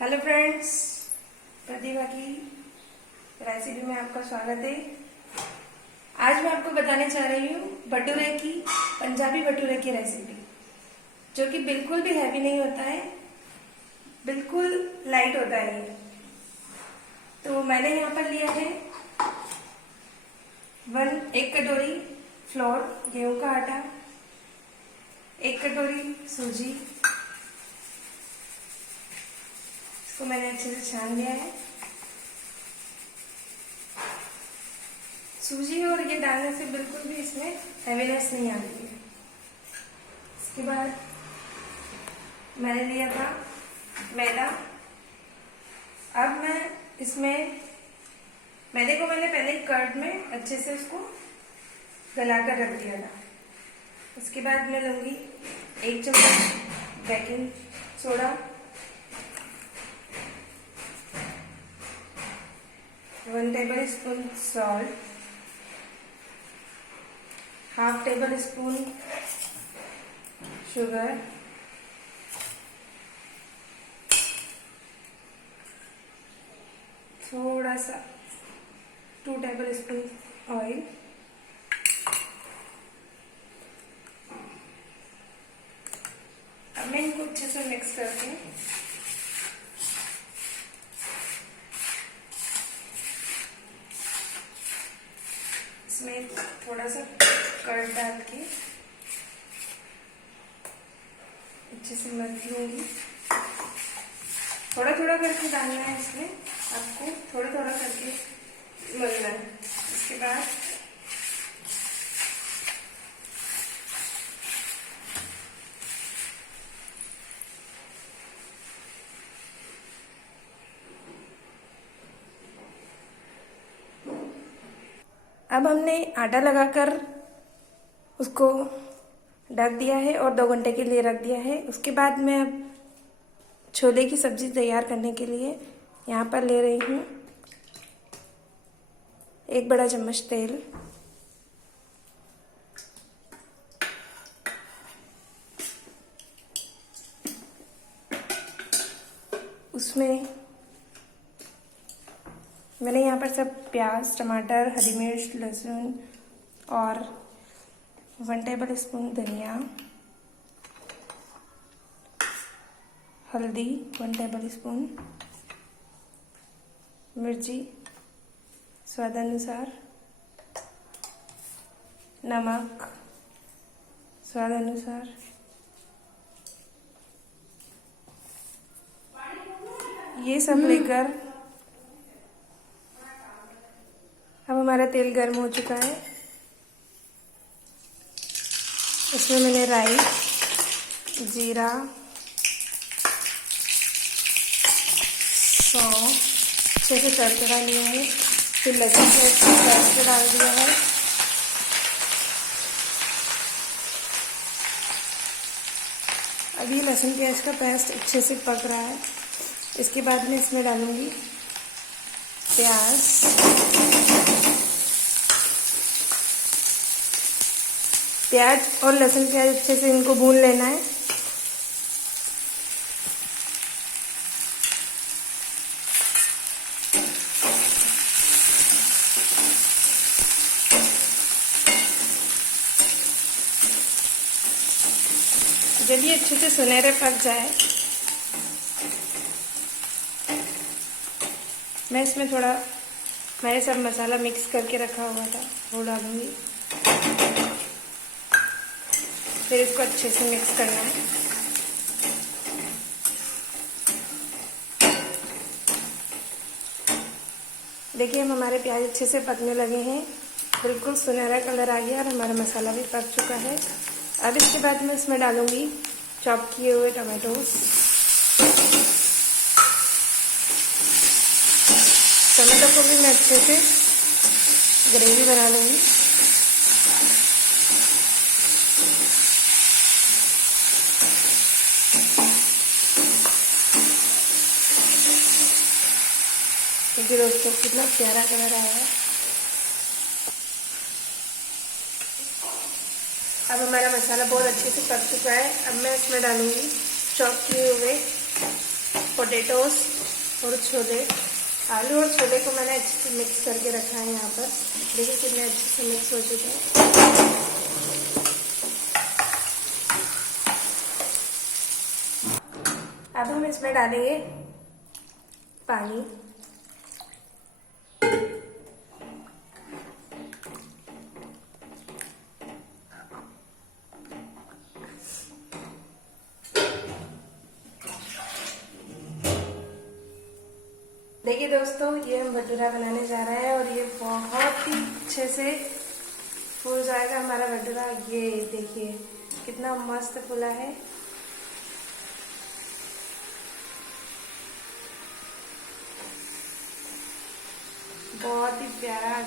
Hello friends, प्रतिभा की recipe में आपका स्वागत है। आज मैं आपको बताने जा रही हूँ भटूरे की, पंजाबी भटूरे की रेसिपी, जो कि बिल्कुल भी हैवी नहीं होता है, बिल्कुल लाइट होता है ये। तो मैंने यहाँ पर लिया है एक कटोरी फ्लोर, गेहूं का आटा, 1 कटोरी सूजी, इसको मैंने अच्छे से छान लिया है। सूजी और ये डालने से बिल्कुल भी इसमें हैवीनेस नहीं आती है। इसके बाद मैंने लिया था मैदा। अब मैं इसमें मैदे को मैंने पहले कर्ड में अच्छे से उसको गलाकर रख दिया था। उसके बाद मैं लूंगी 1 चम्मच baking soda, 1 table spoon salt, 1/2 table spoon sugar, थोड़ा सा 2 टेबल स्पून ऑयल, अब मैं इनको अच्छे से मिक्स करती हूँ। इसमें थोड़ा सा कर्ड डाल के अच्छे से मल लूंगी। थोड़ा थोड़ा करके डालना है इसमें, आपको थोड़ा थोड़ा करके मलना है। इसके बाद अब हमने आटा लगाकर उसको ढक दिया है और 2 घंटे के लिए रख दिया है। उसके बाद मैं अब छोले की सब्जी तैयार करने के लिए यहाँ पर ले रही हूँ 1 बड़ा चम्मच तेल, उसमें मैंने यहाँ पर सब प्याज, टमाटर, हरी मिर्च, लहसुन और 1 टेबल स्पून धनिया, हल्दी 1 टेबल स्पून, मिर्ची स्वादानुसार, नमक स्वादानुसार, ये सब लेकर अब हमारा तेल गर्म हो चुका है। इसमें मैंने राई, जीरा, सौंफ अच्छे से करकरा लिया है। फिर लहसुन पेस्ट डाल दिया है। अभी लहसुन प्याज का पेस्ट अच्छे से पक रहा है। इसके बाद मैं इसमें डालूंगी प्याज, और लहसुन प्याज अच्छे से इनको भून लेना है। जब ये अच्छे से सुनहरे पक जाए, मैं इसमें थोड़ा मैंने सब मसाला मिक्स करके रखा हुआ था वो डालूंगी। फिर इसको अच्छे से मिक्स करना है। देखिए अब हमारे प्याज अच्छे से पकने लगे हैं, बिल्कुल सुनहरा कलर आ गया और हमारा मसाला भी पक चुका है। अब इसके बाद मैं इसमें डालूंगी चॉप किए हुए टमाटोज। टमाटो को भी मैं अच्छे से ग्रेवी बना लूँगी। देखिए दोस्तों कितना प्यारा कलर आया है। अब हमारा मसाला बहुत अच्छे से पक चुका है। अब मैं इसमें डालूंगी चॉप किए हुए पोटैटोस और छोले, आलू और छोले को मैंने अच्छे से मिक्स करके रखा है यहाँ पर। देखिए कितने अच्छे से मिक्स हो चुके हैं। अब हम इसमें डालेंगे पानी। देखिए दोस्तों, ये हम भटूरा बनाने जा रहे हैं और ये बहुत ही अच्छे से फूल जाएगा हमारा भटूरा। ये देखिए कितना मस्त फूला है। बहुत ही प्यारा